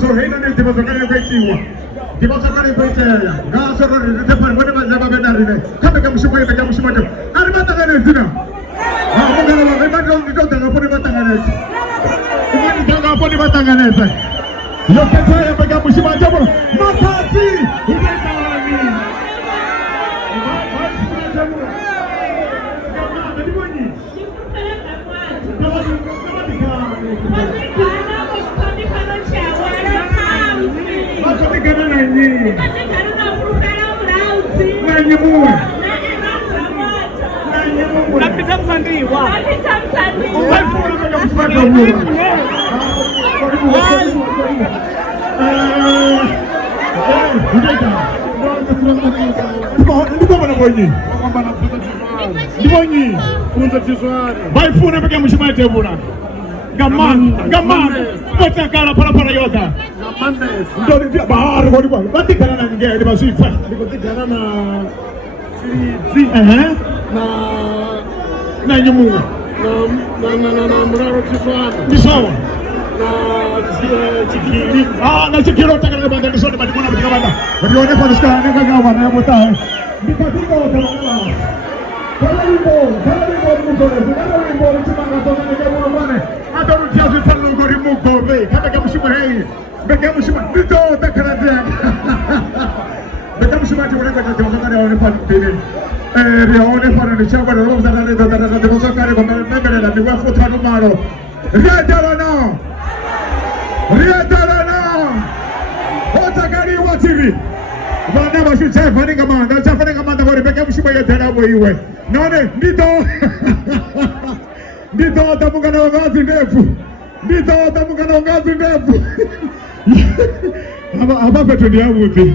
so hena ni tiba so kare kai ciwa tiba so kare kai taya ga so ro ni te par wani ba zaba be dari ne kabe ga mushi ko be ga mushi mata ari ba ta ga ne zina ha mo ga ba ba do ni do ta ga poni ba ta ga ne ni ta ga poni ba ta ga ne sa yo ke taya be ga mushi mata bo matati ina ta ni vai funa perché mushi mai tebura gaman pota kala para yota ndo dia bahar ko diba bati kana na nge diba sifa diko tikana na siri na nyumu na muraro tiswana chikiri na chikiro takana banda disone bati kona bati banda bati one kwa skana nga gawa na mota dikatiko tamala Kalibo chimanga tona nge mwana adoru tiazu tsalo ngori mugobe kabeka mushima hey beka mushima dito takaraze beka mushima tiwona kata tiwakare one pa tene rione fara ni chamba ro zana le dada de bosakare ko membere la biwa foto no maro rietala no otakari watiri bana bashi chafani kamanda gore beka mushima yetana boiwe none ndito tamuka na ngazi ndefu hapa petu ndia muti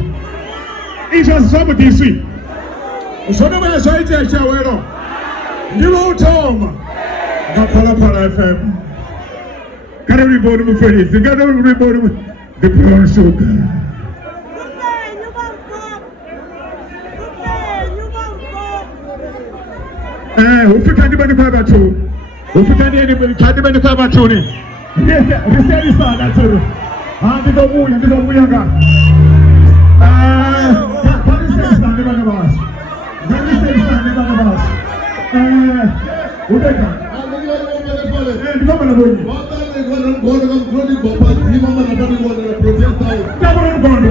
isha sabu tisi usono maya shaiti ya shawero ndilo utoma na Pala FM kare riboni mferisi kare riboni the brown sugar ufika ndibani kwa batu ufika ndibani kwa batu ni riseli sana turu ndiko muya nga riseli sana ndibani basi uteka ndiko mana bonyi ndiko mana bonyi